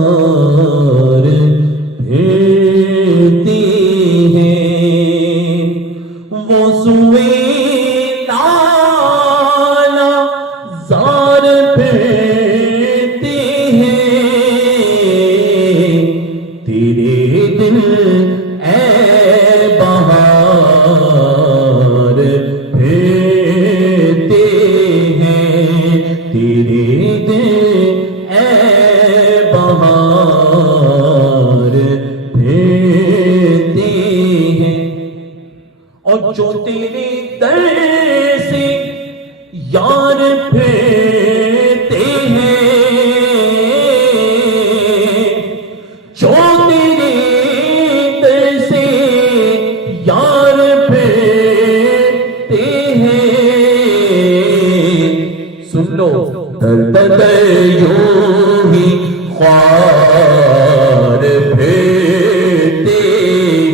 نظار پھرتی ہیں وہ سوئے لالا زار پھرتے ہیں تیرے دل اے بہار پھرتے ہیں تیرے دل اے بہار پھرتے ہیں اور جو تیرے در سے یار پھرتے ہیں جو تیرے در سے یار پھرتے ہیں سن لو در یوں ہی خوار پھرتے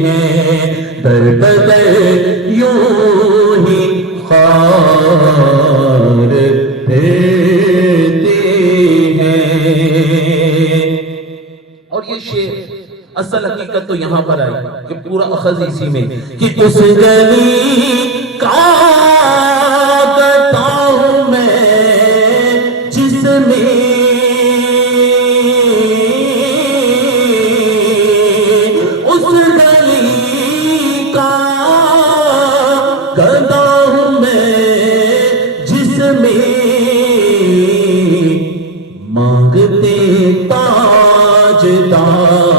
ہیں در یوں ہی خوار پھرتے ہیں اور یہ شعر اصل حقیقت تو یہاں پر آئی کہ پورا اخذ اسی میں کہ اس گلی کا بتاؤں میں جس میں اس گلی کا گدا ہوں میں جس میں مانگتے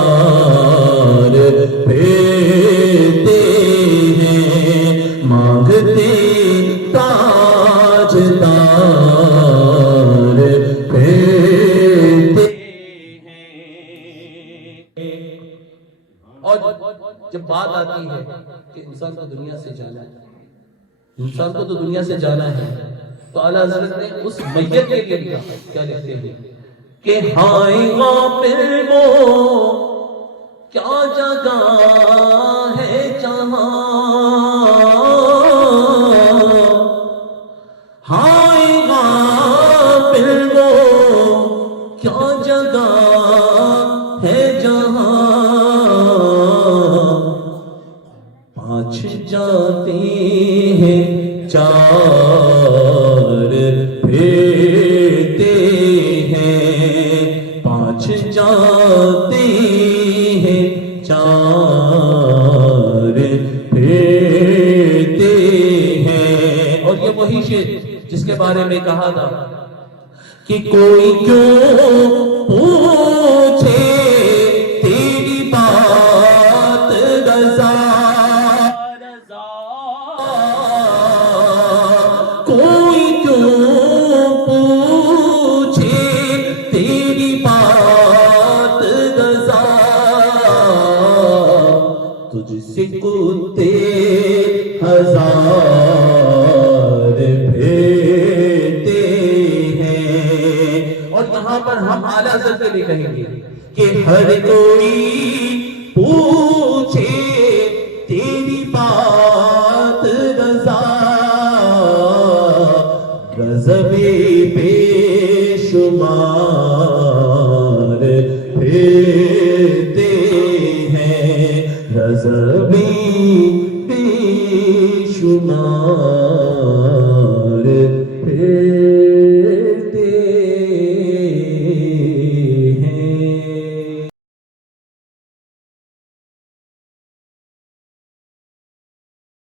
تاجدار پھرتے ہیں مانگتے تاجدار پھرتے ہیں اور جب بات آتی ہے کہ انسان کو دنیا سے جانا ہے انسان کو تو دنیا سے جانا ہے تو اعلیٰ حضرت نے اس میت کے لیے لکھا کیا لکھتے ہیں کہ ہائے غافل وہ کیا جگہ ہے جہاں ہائے غافل وہ کیا جگہ ہے جہاں پانچ جاتے ہیں چار پھرتے ہیں پانچ جاتے ہیں چار پھرتے ہیں اور یہ وہی شعر جس کے بارے میں کہا تھا کہ کوئی کیوں پوچھے تیری بات رضا کوئی کیوں پوچھے تیری بات رضا تجھ سے کتے ہزار پھرتے ہیں اور یہاں پر ہم اعلیٰ حضرت کے لیے کہیں گے کہ ہر کوئی پوچھے تیری بات رضا غضب بے شمار پھر